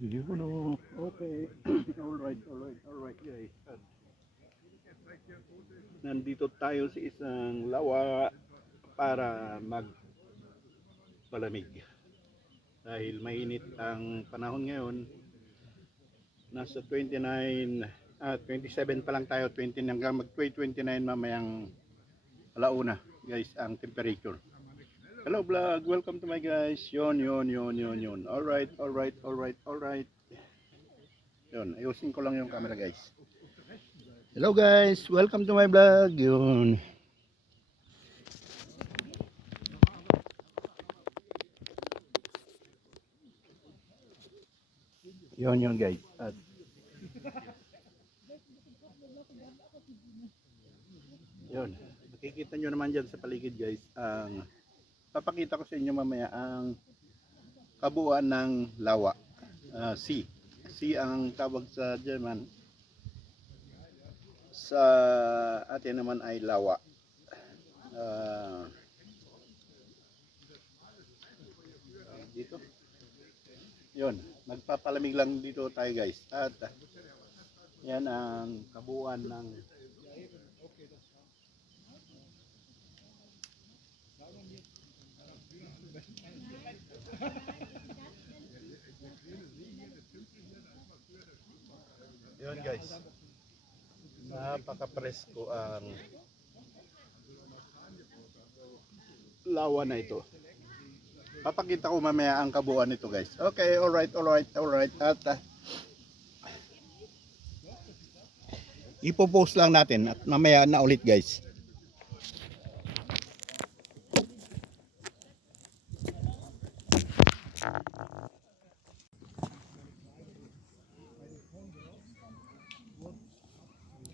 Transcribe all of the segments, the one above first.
Yun o. Okay. Alright guys. At nandito tayo sa isang lawa para magpalamig. Dahil mainit ang panahon ngayon. Nasa 29, 27 pa lang tayo. 20 hanggang mag-29 mamayang alauna guys ang temperature. Hello vlog, welcome to my guys. Yon. Alright. Yun, ayusin ko lang yung camera guys. Hello guys, welcome to my vlog. Yun. Yun guys. At yun, makikita nyo naman dyan sa paligid guys. Ang papakita ko sa inyo mamaya ang kabuuan ng lawa. Sea. Sea ang tawag sa German. Sa atin naman ay lawa. Dito. Yun, magpapalamig lang dito tayo guys. At yan ang kabuuan ng yun guys. Napaka-presko ang lawa na ito. Papakita ko mamaya ang kabuuan nito guys. Okay, alright. At ipopost lang natin at mamaya na ulit guys.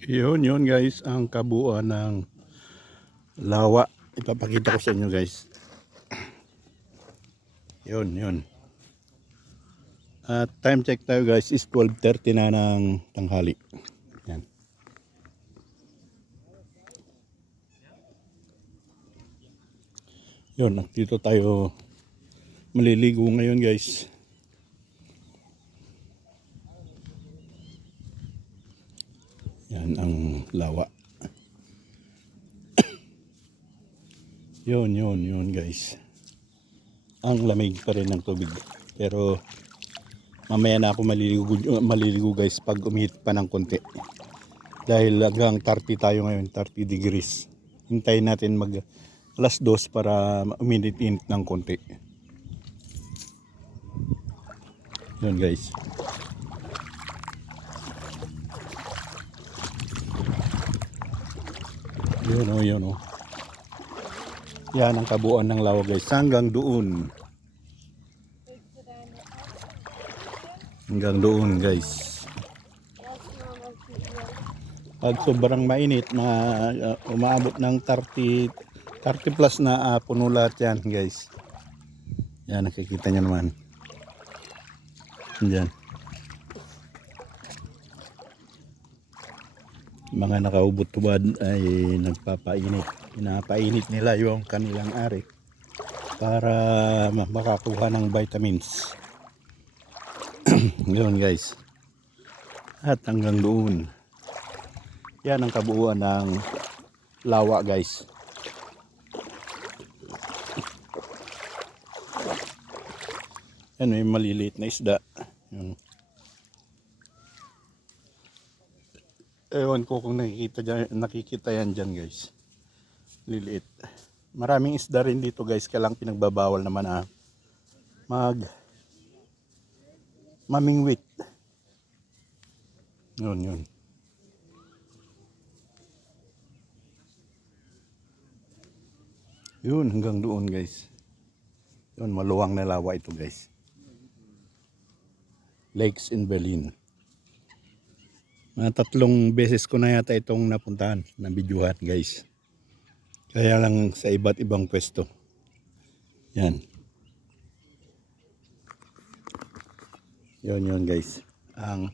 Yun guys, ang kabuuan ng lawa. Ipapakita ko sa inyo guys. Yun. At time check tayo guys is 12:30 na ng tanghali. Yan. Yun, dito tayo maliligo ngayon guys. Yan ang lawa. Yun guys. Ang lamig pa rin ng tubig. Pero mamaya na ako maliligo guys pag umihit pa ng konti. Dahil hanggang 30 tayo ngayon, 30 degrees. Hintayin natin mag alas 2 para uminit-init ng konti. Yun guys. Yun o. Yan ang kabuuan ng lawa guys. Hanggang doon. Hanggang doon guys. Pag sobrang mainit na umaabot ng 30 plus na puno lahat yan guys. Yan nakikita nyo naman. Yan. Mga nakaubot-tubad ay nagpapainit. Pinapainit nila yung kanilang ari para makakuha ng vitamins. Yun guys. At hanggang doon. Yan ang kabuuan ng lawa guys. Yan may maliliit na isda. Yun. Ewan ko kung nakikita yan dyan guys. Liliit. Maraming isda rin dito guys. Kaya lang pinagbabawal naman mamingwit. Yun. Yun hanggang doon guys. Yun maluwang na lawa ito guys. Lakes in Berlin. Mga 3 beses ko na yata itong napuntahan na videohan guys. Kaya lang sa iba't ibang pwesto. Yan. Yun guys. Ang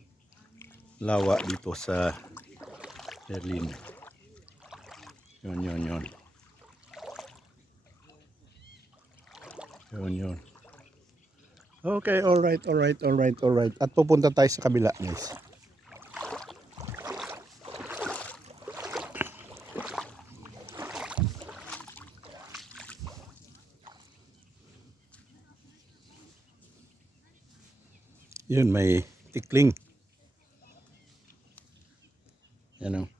lawa dito sa Berlin. Yun. Yun. Okay, alright, alright, alright, alright. At pupunta tayo sa kabila, guys. Yun, may tikling. Yan o.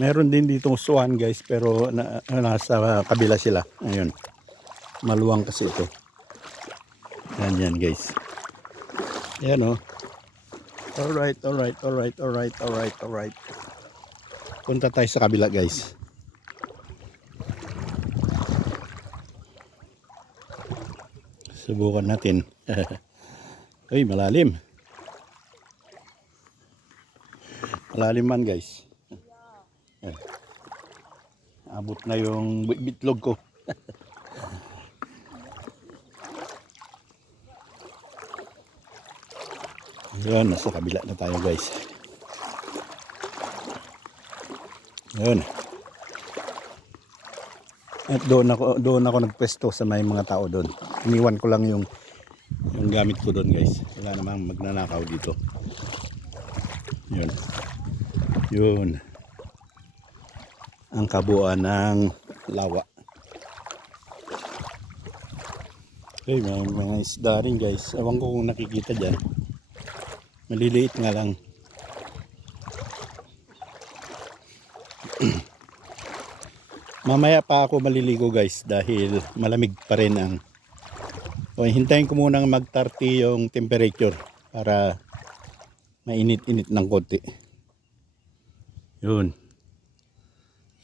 Meron din dito swan, guys, pero nasa kabila sila. Ayun. Maluwang kasi ito. Yan yan, guys. Yan o. Alright, alright, alright, alright, alright, alright. Punta tayo sa kabila, guys. Subukan natin. Ay, malalim. Malalim man, guys. Yan. Abot na yung bitlog ko. Yan, nasa kabila na tayo, guys. Yan. At doon ako nagpwesto sa may mga tao doon. Iniwan ko lang yung gamit ko doon, guys. Wala namang magnanakaw dito. Yun. Yun. Ang kabuuan ng lawa. Okay, may mga isda rin, guys. Ewan ko kung nakikita dyan. Maliliit nga lang. Mamaya pa ako maliligo, guys, dahil malamig pa rin ang hintayin ko munang mag-30 yung temperature para mainit-init ng konti. Yun.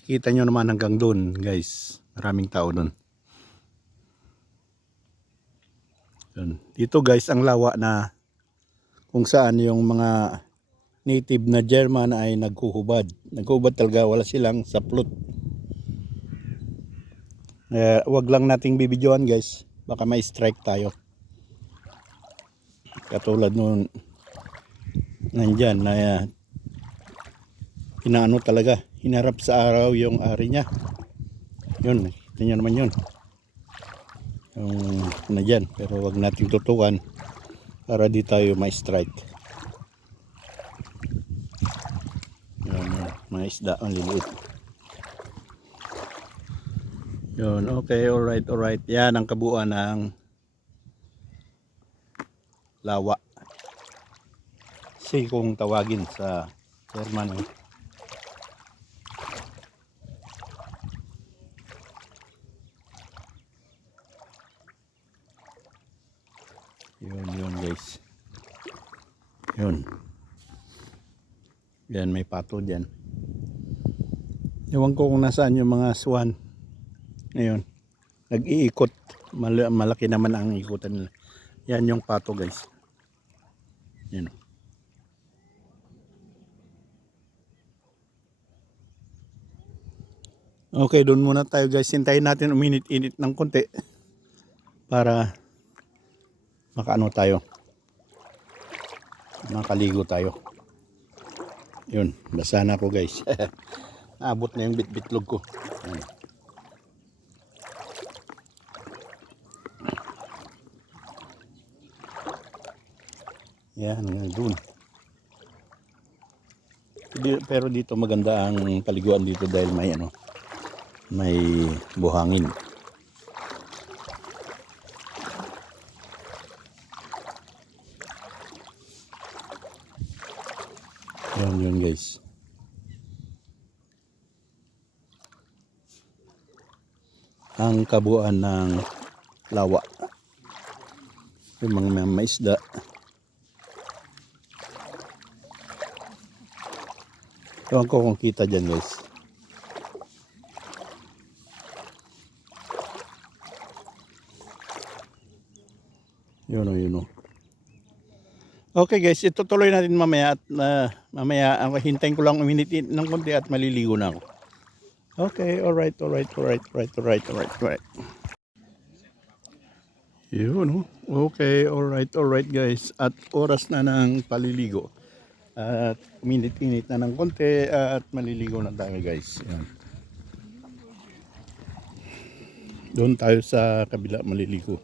Kita nyo naman hanggang doon, guys. Maraming tao doon. Yun. Dito, guys, ang lawa na kung saan yung mga native na German ay naghuhubad. Naghuhubad talaga, wala silang saplot. Wag lang nating bibidyoan, guys. Baka may strike tayo. Katulad nun nandyan na inaano talaga. Hinarap sa araw yung ari niya. Yun, kita nyo naman yun. Yung nandyan. Pero wag nating tutukan para di tayo may strike. Yun, mga isda ang liliit. Yun, okay, alright, alright. Yan ang kabuuan ng lawa. Kasi kung tawagin sa German. Yun, guys. Yun. Yan, may pato dyan. Ewan ko kung nasaan yung mga swan. Ngayon, nag-iikot. Malaki naman ang ikutan nila. Yan yung pato, guys. Yan. Okay, doon muna tayo, guys. Hintayin natin uminit-init ng konti para makaano tayo. Makaligo tayo. Yun, basa na ako, guys. Naabot na yung bitbitlog ko. Yan, doon. Pero dito maganda ang paliguan dito dahil may may buhangin. Yun, guys. Ang kabuuan ng lawa. Yung mga maisda. Ewan ko kung kita dyan, guys. Yun. Okay, guys, itutuloy natin mamaya at mamaya hintayin ko lang uminit ng konti at maliligo na ako. Okay, alright. Yun, okay, alright, guys. At oras na ng paliligo. At minit-init na ng konti at maliligo na tayo, guys. Yan. Doon tayo sa kabila maliligo.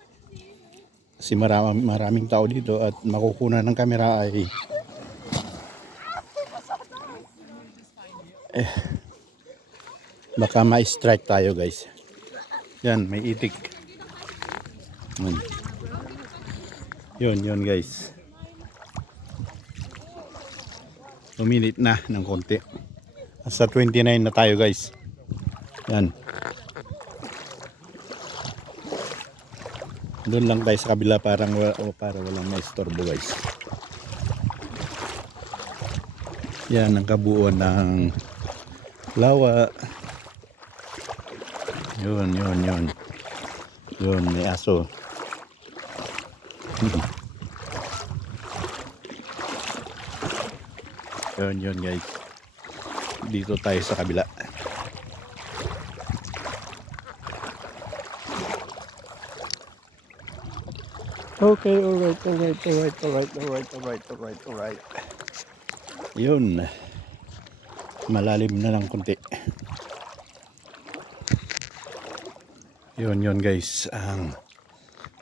Kasi maraming tao dito at makukuha ng kamera ay baka ma-strike tayo guys. Yan, may itik. Yun guys. Uminit na ng konti. Sa 29 na tayo guys. Yan. Doon lang tayo sa kabila para walang maistorbo guys. Yan ang kabuuan ng lawa. Yun. Yun, may aso. Yun guys. Dito tayo sa kabila. Okay, alright. Yun. Malalim na lang konti. Yun guys. Ang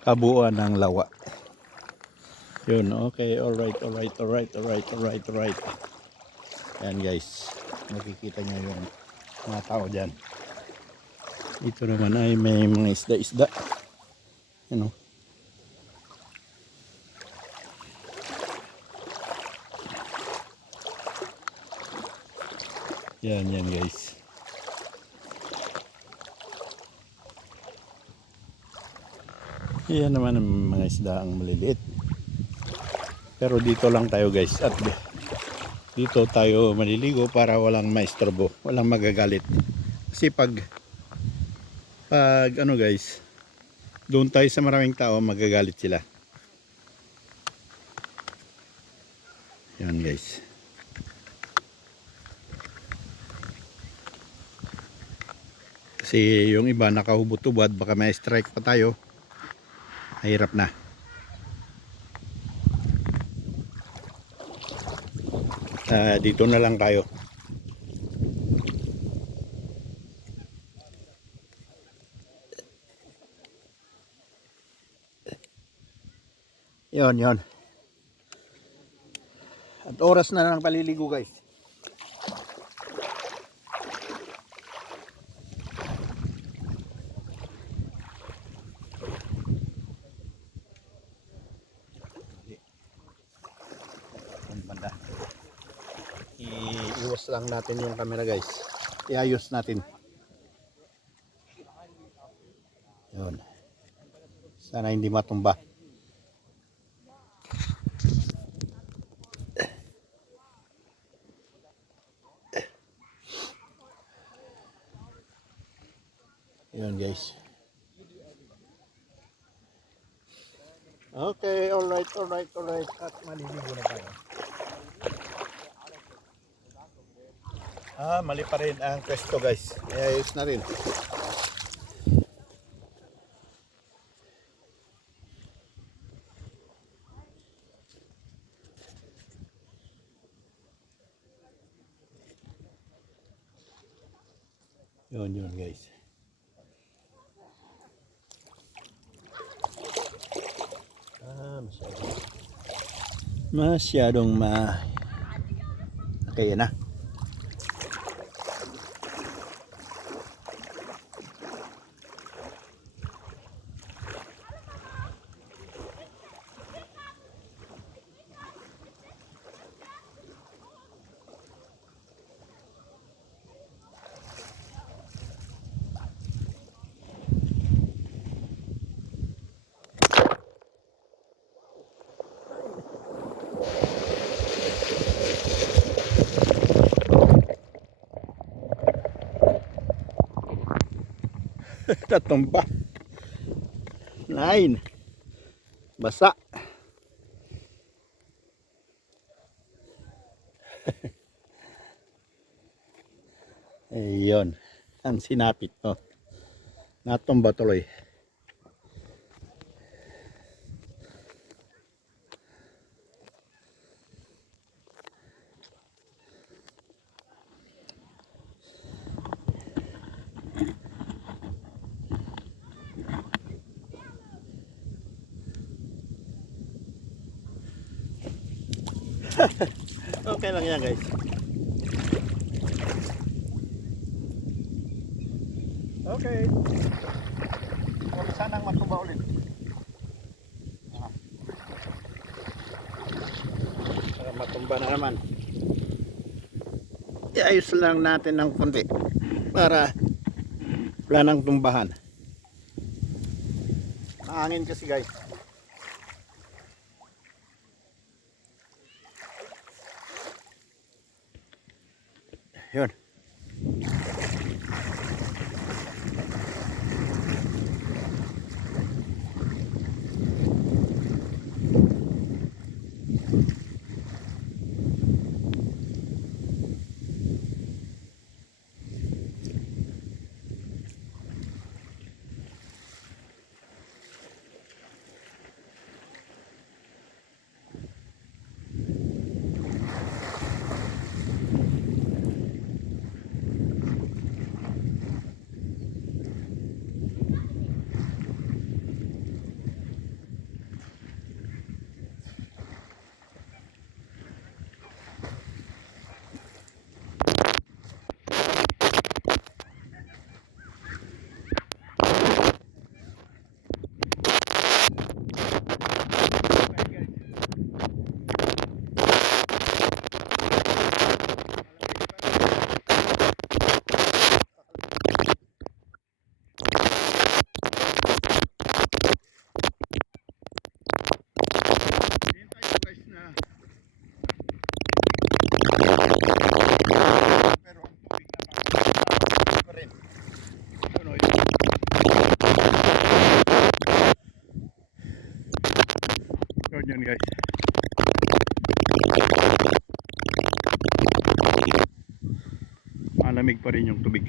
kabuuan ng lawa. Yun, okay, alright. Yan guys. Nakikita nyo yung mga tao dyan. Ito naman ay may mga isda. You know. Yan guys. Yan naman ang mga isda ang maliliit. Pero dito lang tayo guys. At dito tayo maliligo para walang maistorbo. Walang magagalit. Kasi pag ano guys, doon tayo sa maraming tao, magagalit sila. Yan guys. Kasi yung iba nakahubot-hubad, baka may strike pa tayo. Mahirap na. Dito na lang tayo. Yun. At oras na ng paliligo guys. Iwas lang natin yung camera guys. Iayos natin. Yun. Sana hindi matumba. Yun guys. Okay, alright. At maliligo na tayo. Mali pa rin ang pwesto guys. Iayos na rin. Yun guys. Masyadong okay na. Tatumba. 9. Basa. Ayun. Ang sinapit mo. Natumba tuloy. Okay lang yan guys. Okay. Huwag sanang matuba ulit. Para matumba na naman. Iayos lang natin ng konti para wala nang tumbahan. Mahangin kasi guys. Yun. Yun guys. Malamig pa rin yung tubig.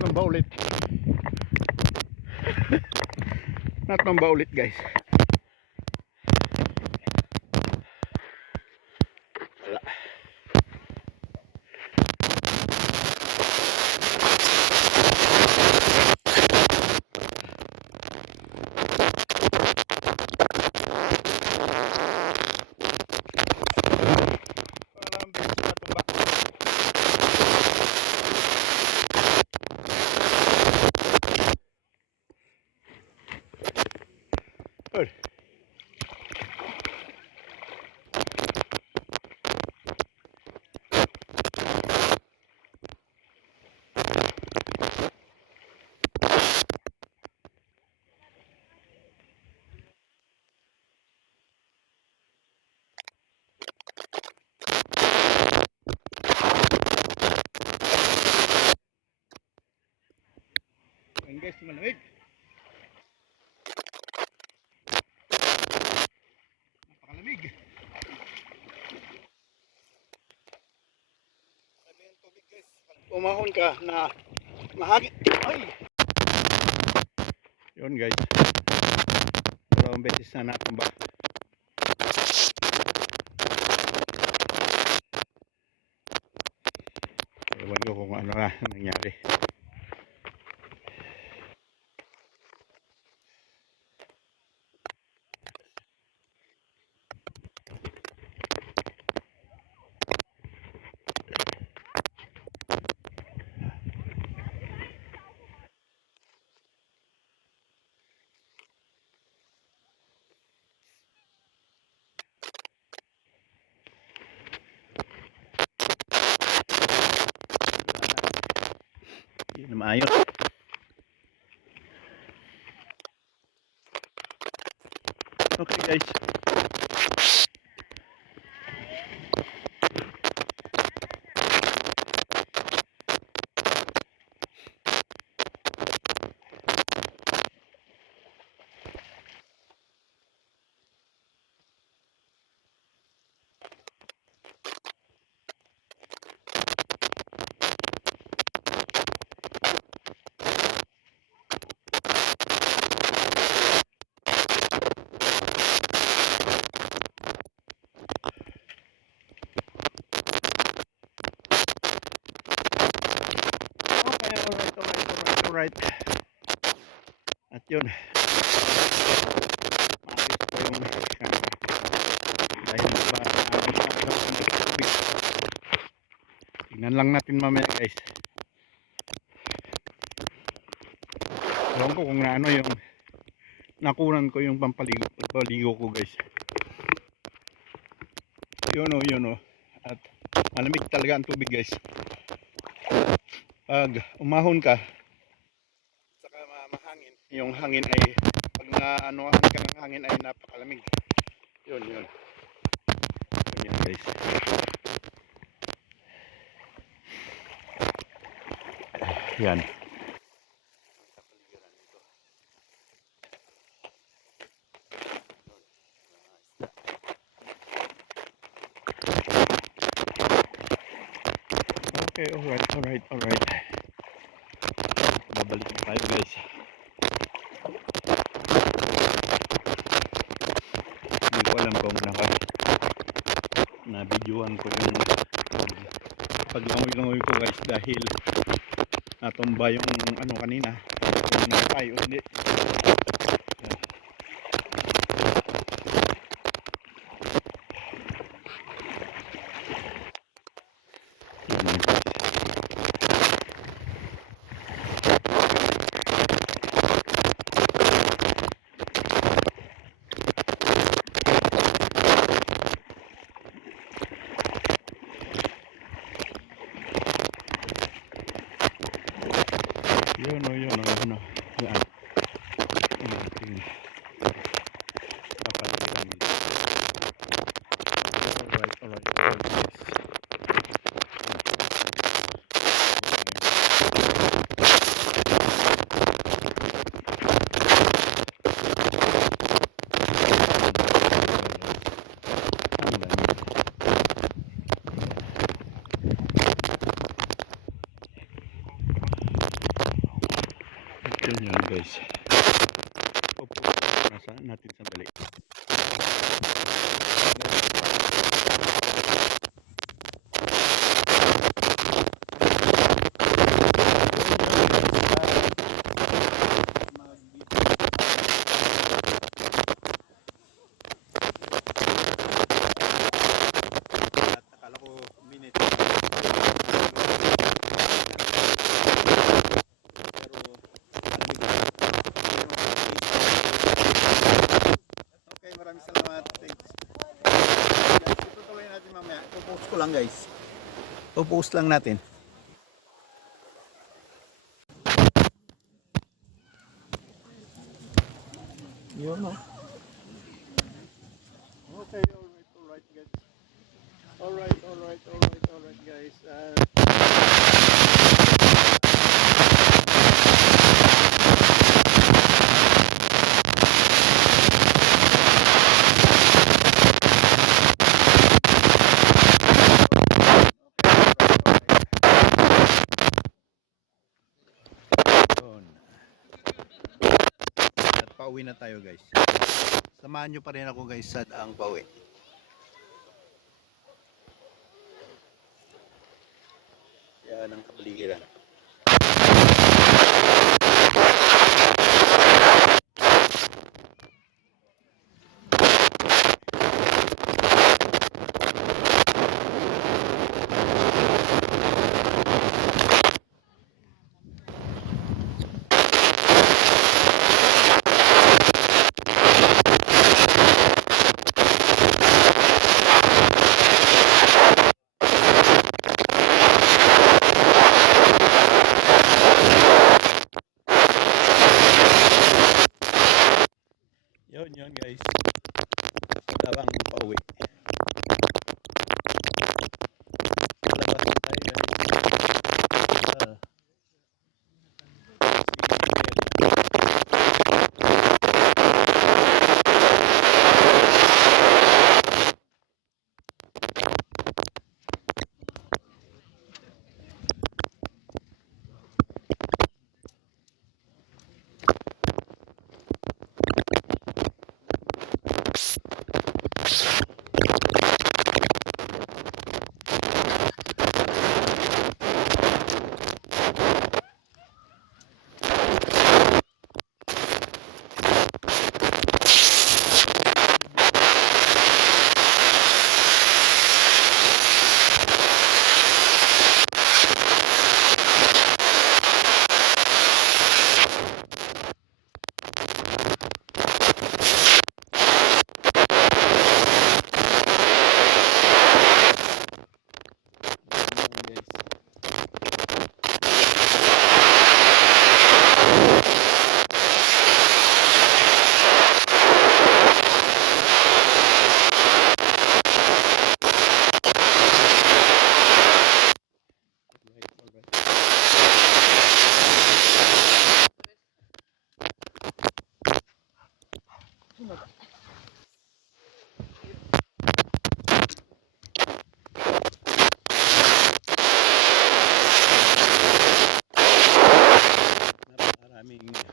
Natumba ulit. Natumba ulit guys. Wala. Walang bilis natumba. Good. Malamig. Napakalamig. Sabi ng tubig guys. Umahon ka na mahangin. Ay! Yun guys. Dalawang beses na natumba. Ewan ko kung ano na nangyari. Hindi na maayos. Okay guys. Alright. At yun. Maalis ko yung dahil tignan lang natin mamaya guys. Ewan ko kung ano yung nakunan ko yung pampaligo ko guys. Yun o. At malamig talaga ang tubig guys. Pag umahon ka, saka mahangin, yung hangin ay, pag naanuhan ka ng hangin ay napakalamig. Yun. Yun guys. Yan. Okay, alright. Babalik na tayo guys. Hindi ko alam kung na-videoan ko yung paglangoy-langoy ko guys dahil natumba yung ano kanina, yung tayo hindi. Yun o. Yan. Yung ating kapatid. Alright. Yan guys. Opo. Nasa natin sandali. Lang guys, post lang natin. Yun o. Okay, alright guys. Alright guys. tayo guys. Samahan nyo pa rin ako guys sa daang pauwi. Yan ang kapaligiran. Yun guys. Dalawang pauwi. Labas na tayo guys.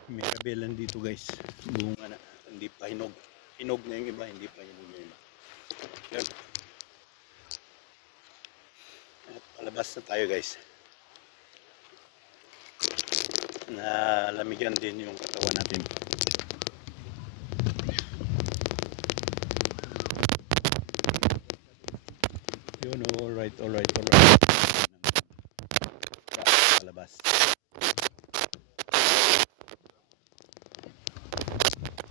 May kabelan dito guys, bunga na, hindi pa hinog. Hinog na yung iba, hindi pa hinog yung iba. Yan. At palabas na tayo guys. Nalamigan din yung katawan natin. Yun, alright. Palabas.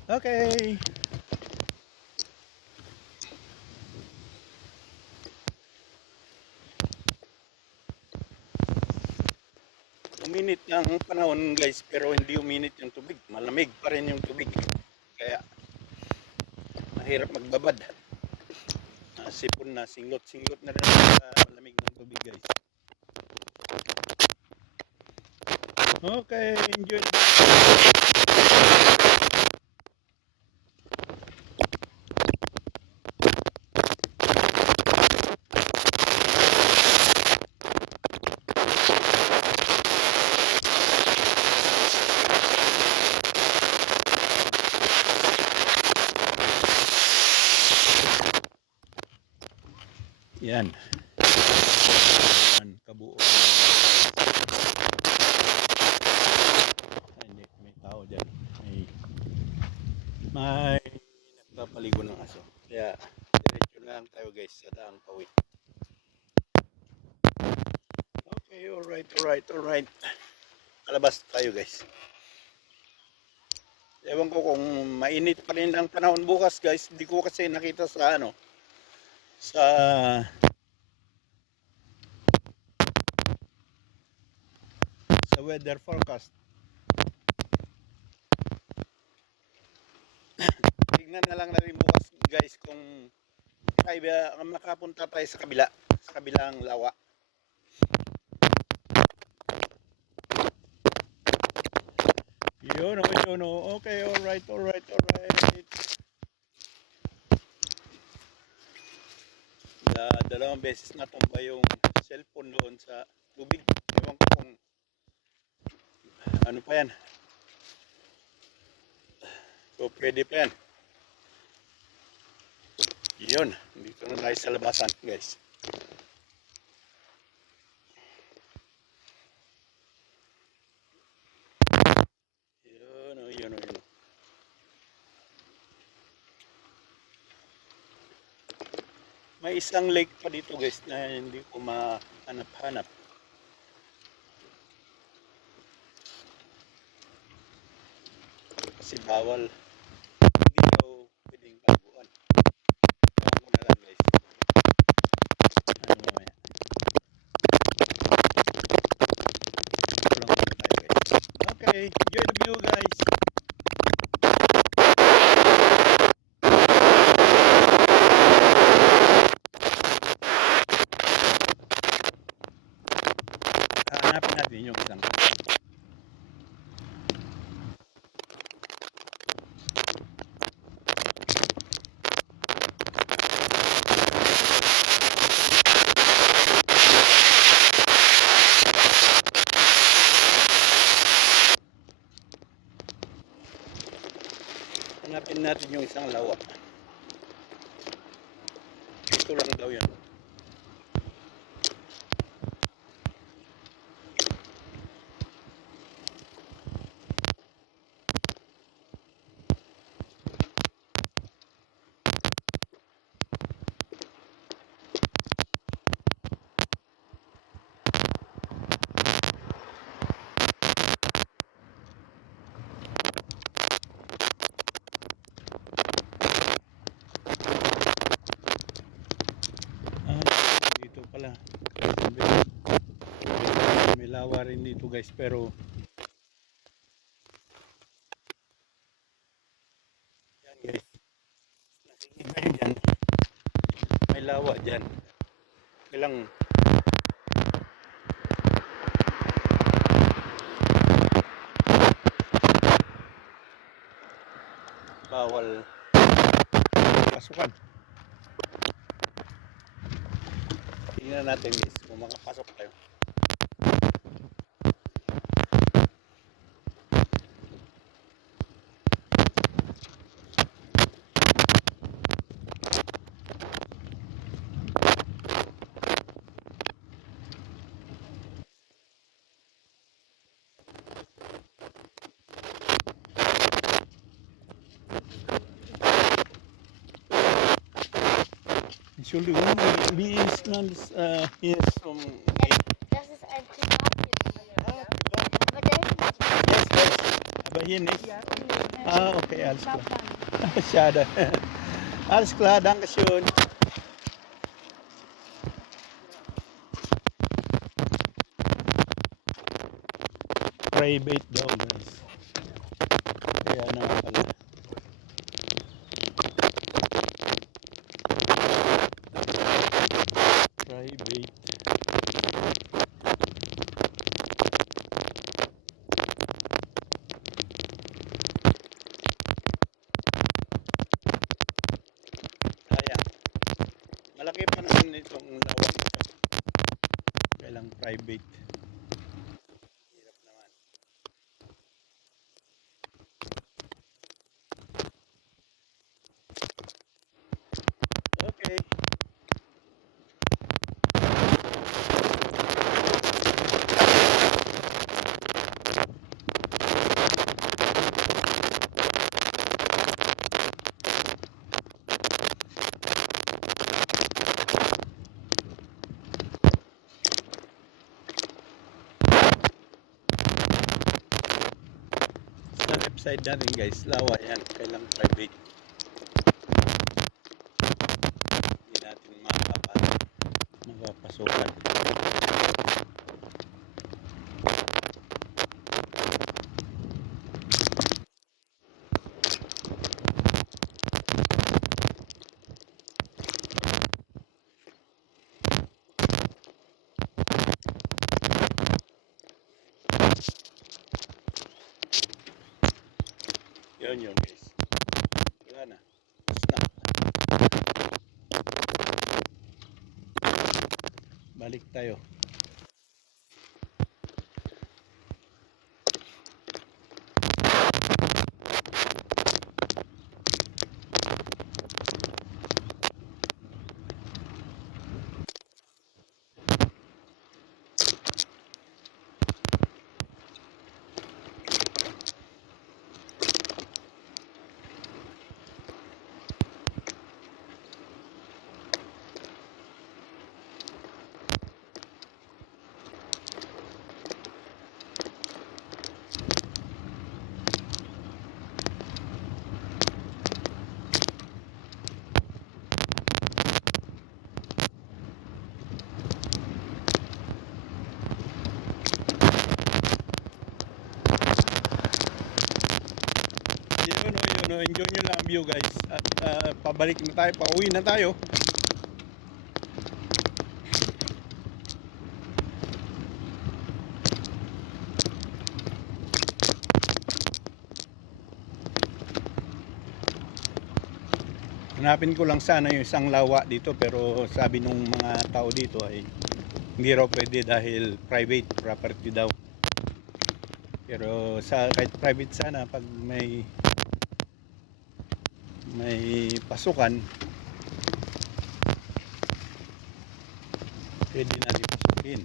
Okay. Uminit ang panahon guys, pero hindi uminit yung tubig. Malamig pa rin yung tubig. Kaya mahirap magbabad. Sipon na, singlot na rin sa malamig ng tubig guys. Okay, enjoy. Yan. Kabuo. Ay, may tao dyan. May nagpapaligo ng aso. Kaya, diretso na lang tayo guys sa daang pauwi. Okay, alright. Kalabas tayo guys. Ewan ko kung mainit pa rin ang panahon bukas guys. Hindi ko kasi nakita sa sa weather forecast. Tingnan na lang natin bukas guys kung makapunta tayo sa kabilang lawa. Yun. Okay, alright. Dalawang beses na tumba yung cellphone doon sa tubig. Ewan ko kung ano pa yan. So pwede pa yan. Yun, dito na tayo sa labasan guys. Yun o, yun o, yun o. May isang lake pa dito guys na hindi ko mahanap-hanap. Kasi bawal. Hindi daw pwedeng baguan. Alam ko na lang guys. Ano mamaya. Walang muna tayo guys. Okay, enjoy the view guys. Hanapin natin yung isang. Hanapin natin yung isang lawa. Ito lang daw yun. Dito pala. May lawa rin dito guys, pero yan guys, nakikita nyo dyan, may lawa dyan. Kailang bawal pasukan. Tingnan natin guys kung makapasok tayo. Entschuldigung, wie ist das hier zum Das ist ein Privatgelände. Aber der Yes, yes. Aber hier nicht? Ah, okay, alles klar. Schade. Alles klar, danke schön. Private daw guys. Kaya na nga pala. Private. Kaya, malaki pa naman itong lawak ito. Kailang private. Hirap naman. Okay. Sa left side natin guys, lawa yan. Kailang private. Hindi natin mapapasukan. Yun yun guys. Wala na. Stop. Balik tayo. ang view guys. At pabalik na tayo, pauwi na tayo. Hanapin ko lang sana yung isang lawa dito, pero sabi nung mga tao dito ay hindi raw pwede dahil private property daw. Pero kahit private sana, pag may pasukan, pwede natin pasukin.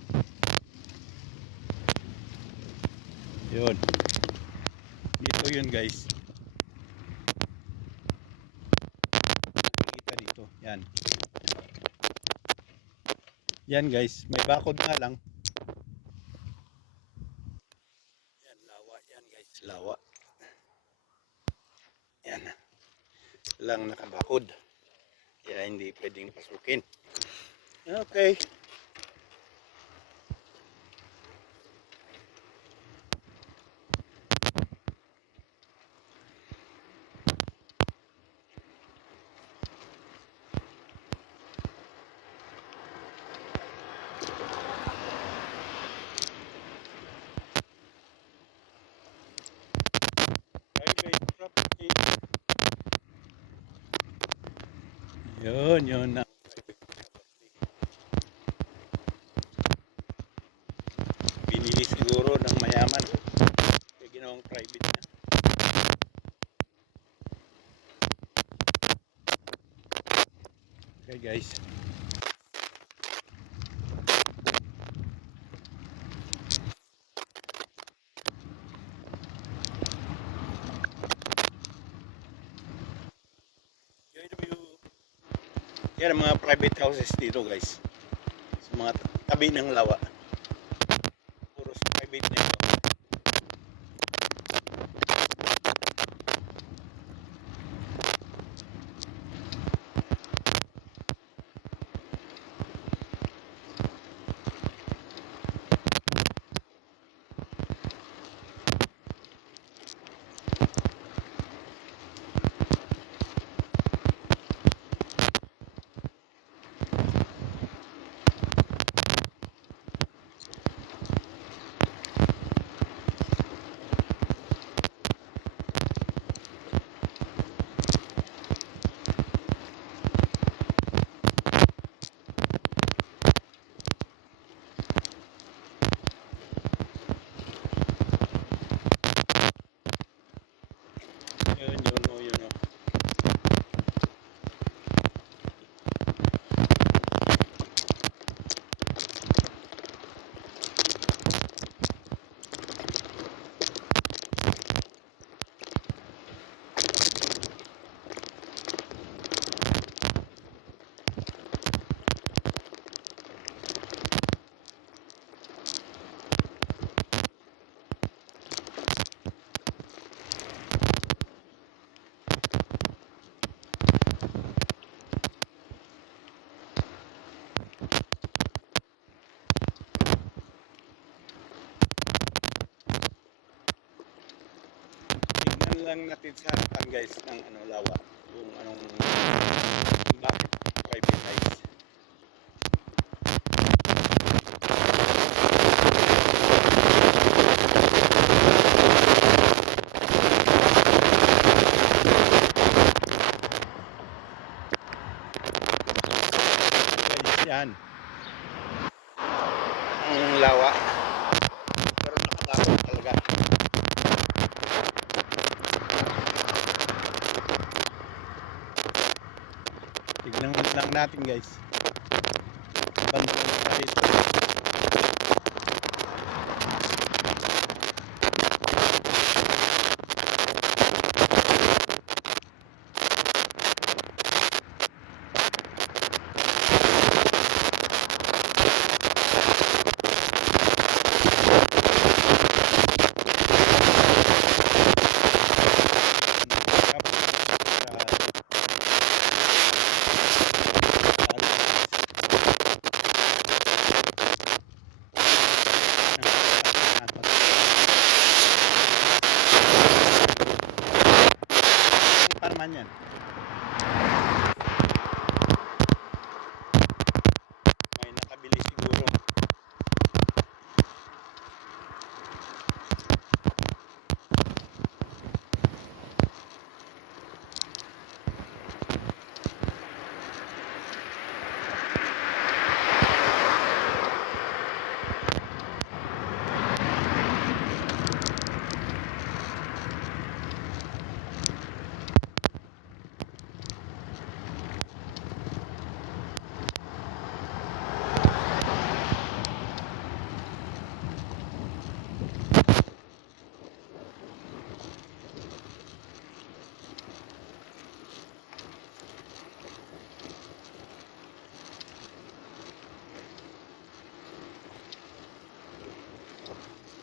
Yun. Dito yun guys. Nakikita dito. Yan. Yan guys. May bakod nga lang. Yan. Lawa. Yan guys. Lawa. Yan. Lang nakabakod. Kaya hindi pwedeng pasukin. Okay. Private property. Yun na. Pinili siguro ng mayaman. Kaya ginawang private na. Okay guys. Yan ang mga private houses dito guys. Sa mga tabi ng lawa. Puro private na ito. Yun. Tignan lang natin sa harapan guys ng lawa. Yung bakit privatize. Guys, yan. Ang lawa. Pero nakabakod talaga. Tignan lang natin guys. Bandang kahit. May nakabili siguro.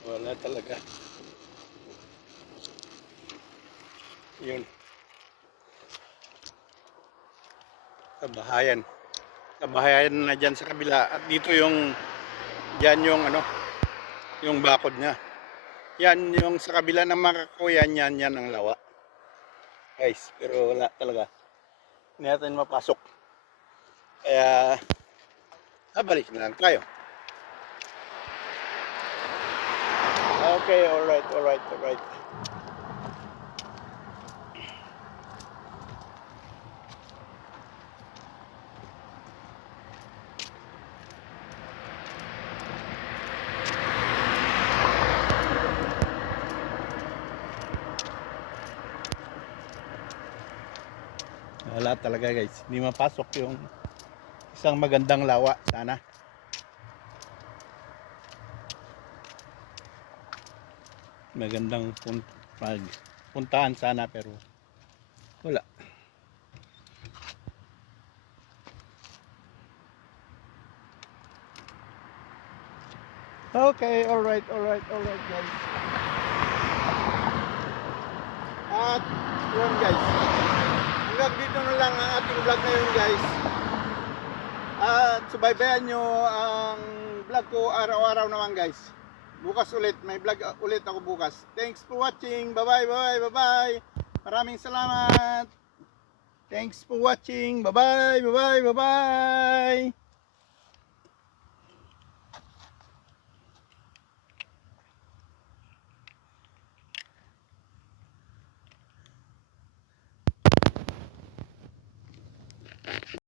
Wala talaga. Yun. Kabahayan. Kabahayan na dyan sa kabila. At dito yung, dyan yung ano, yung bakod niya. Yan yung sa kabila ng makakuyan, yan ang lawa. Guys, pero wala talaga. Hindi natin mapasok. Kaya, balik na lang tayo. Okay, alright. Wala talaga guys, hindi mapasok yung isang magandang lawa sana. Magandang puntahan sana pero wala. Okay, alright guys. At yun guys, hanggang dito na lang ang ating vlog ngayon guys. At subaybayan nyo ang vlog ko araw-araw naman guys. Bukas ulit, may vlog ulit ako bukas. Thanks for watching. Bye-bye. Maraming salamat. Thanks for watching. Bye-bye.